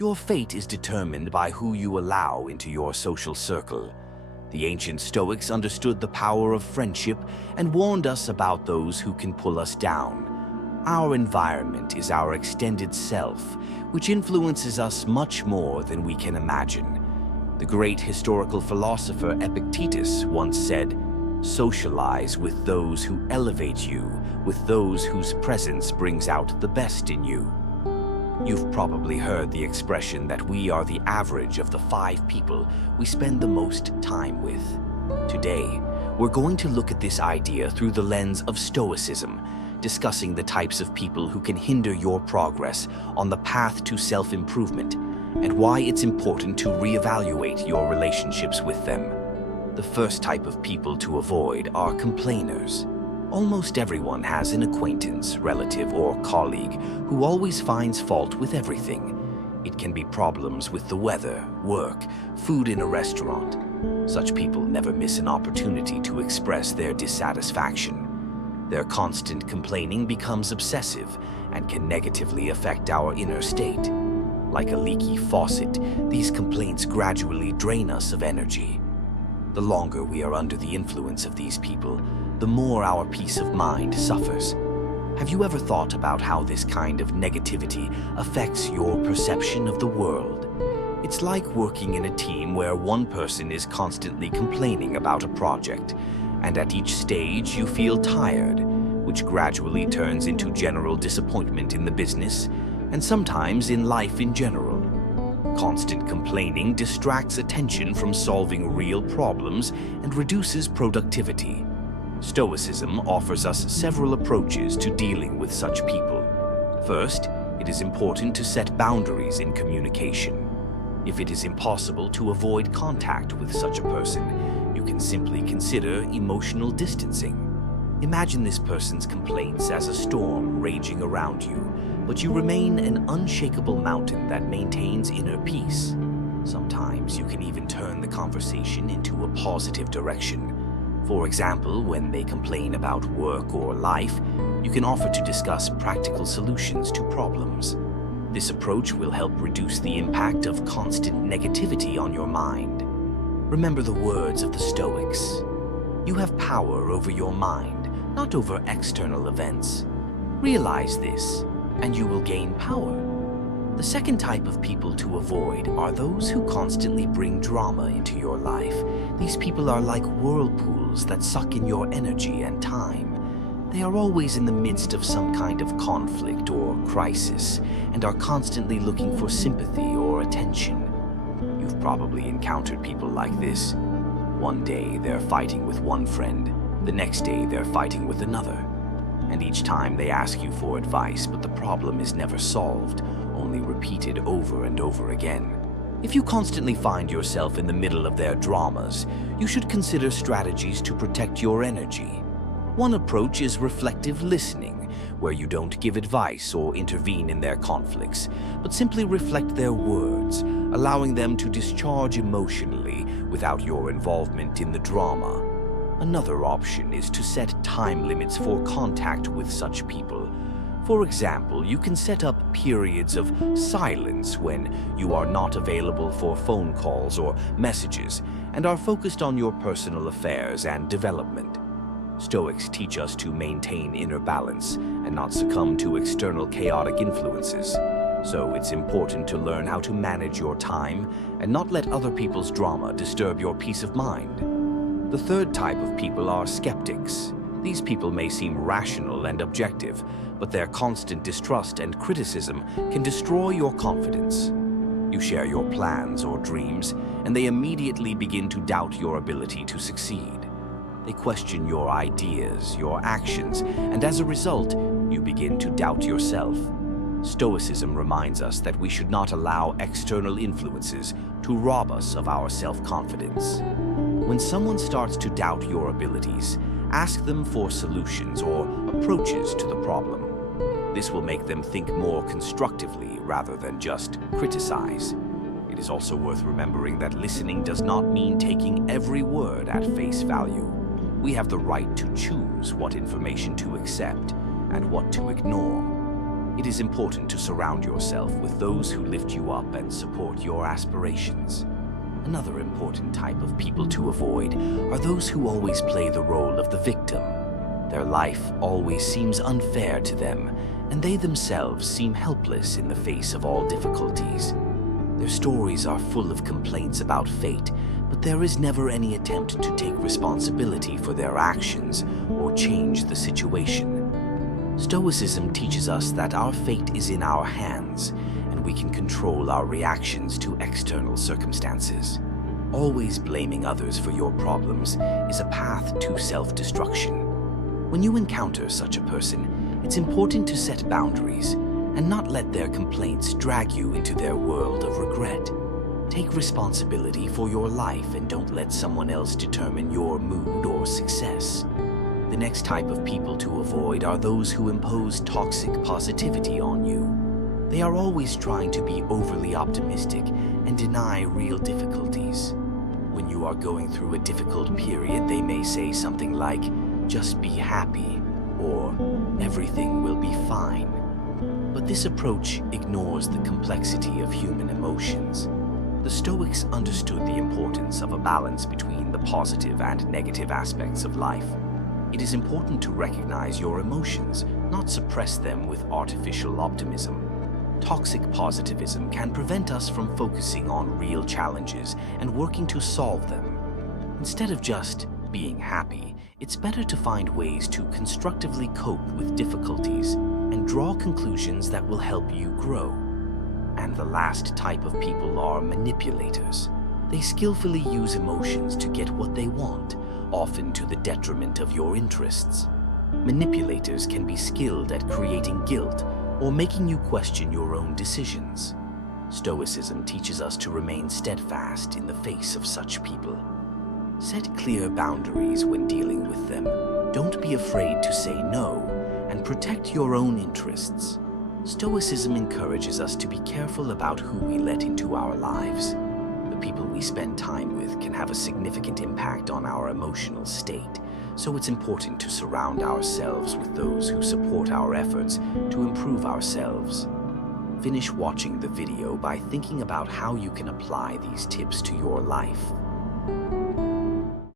Your fate is determined by who you allow into your social circle. The ancient Stoics understood the power of friendship and warned us about those who can pull us down. Our environment is our extended self, which influences us much more than we can imagine. The great historical philosopher Epictetus once said, "Socialize with those who elevate you, with those whose presence brings out the best in you." You've probably heard the expression that we are the average of the 5 people we spend the most time with. Today, we're going to look at this idea through the lens of Stoicism, discussing the types of people who can hinder your progress on the path to self-improvement, and why it's important to reevaluate your relationships with them. The first type of people to avoid are complainers. Almost everyone has an acquaintance, relative, or colleague who always finds fault with everything. It can be problems with the weather, work, food in a restaurant. Such people never miss an opportunity to express their dissatisfaction. Their constant complaining becomes obsessive and can negatively affect our inner state. Like a leaky faucet, these complaints gradually drain us of energy. The longer we are under the influence of these people, the more our peace of mind suffers. Have you ever thought about how this kind of negativity affects your perception of the world? It's like working in a team where one person is constantly complaining about a project, and at each stage you feel tired, which gradually turns into general disappointment in the business, and sometimes in life in general. Constant complaining distracts attention from solving real problems and reduces productivity. Stoicism offers us several approaches to dealing with such people. First, it is important to set boundaries in communication. If it is impossible to avoid contact with such a person, you can simply consider emotional distancing. Imagine this person's complaints as a storm raging around you, but you remain an unshakable mountain that maintains inner peace. Sometimes you can even turn the conversation into a positive direction. For example, when they complain about work or life, you can offer to discuss practical solutions to problems. This approach will help reduce the impact of constant negativity on your mind. Remember the words of the Stoics. You have power over your mind, not over external events. Realize this, and you will gain power. The second type of people to avoid are those who constantly bring drama into your life. These people are like whirlpools that suck in your energy and time. They are always in the midst of some kind of conflict or crisis and are constantly looking for sympathy or attention. You've probably encountered people like this. One day they're fighting with one friend, the next day they're fighting with another. And each time they ask you for advice, but the problem is never solved, only repeated over and over again. If you constantly find yourself in the middle of their dramas, you should consider strategies to protect your energy. One approach is reflective listening, where you don't give advice or intervene in their conflicts, but simply reflect their words, allowing them to discharge emotionally without your involvement in the drama. Another option is to set time limits for contact with such people. For example, you can set up periods of silence when you are not available for phone calls or messages and are focused on your personal affairs and development. Stoics teach us to maintain inner balance and not succumb to external chaotic influences. So it's important to learn how to manage your time and not let other people's drama disturb your peace of mind. The third type of people are skeptics. These people may seem rational and objective, but their constant distrust and criticism can destroy your confidence. You share your plans or dreams, and they immediately begin to doubt your ability to succeed. They question your ideas, your actions, and as a result, you begin to doubt yourself. Stoicism reminds us that we should not allow external influences to rob us of our self-confidence. When someone starts to doubt your abilities, ask them for solutions or approaches to the problem. This will make them think more constructively rather than just criticize. It is also worth remembering that listening does not mean taking every word at face value. We have the right to choose what information to accept and what to ignore. It is important to surround yourself with those who lift you up and support your aspirations. Another important type of people to avoid are those who always play the role of the victim. Their life always seems unfair to them, and they themselves seem helpless in the face of all difficulties. Their stories are full of complaints about fate, but there is never any attempt to take responsibility for their actions or change the situation. Stoicism teaches us that our fate is in our hands, and we can control our reactions to external circumstances. Always blaming others for your problems is a path to self-destruction. When you encounter such a person, it's important to set boundaries and not let their complaints drag you into their world of regret. Take responsibility for your life and don't let someone else determine your mood or success. The next type of people to avoid are those who impose toxic positivity on you. They are always trying to be overly optimistic and deny real difficulties. When you are going through a difficult period, they may say something like, "Just be happy," or "Everything will be fine." But this approach ignores the complexity of human emotions. The Stoics understood the importance of a balance between the positive and negative aspects of life. It is important to recognize your emotions, not suppress them with artificial optimism. Toxic positivism can prevent us from focusing on real challenges and working to solve them. Instead of just being happy, it's better to find ways to constructively cope with difficulties and draw conclusions that will help you grow. And the last type of people are manipulators. They skillfully use emotions to get what they want, often to the detriment of your interests. Manipulators can be skilled at creating guilt or making you question your own decisions. Stoicism teaches us to remain steadfast in the face of such people. Set clear boundaries when dealing with them. Don't be afraid to say no, and protect your own interests. Stoicism encourages us to be careful about who we let into our lives. The people we spend time with can have a significant impact on our emotional state, so it's important to surround ourselves with those who support our efforts to improve ourselves. Finish watching the video by thinking about how you can apply these tips to your life.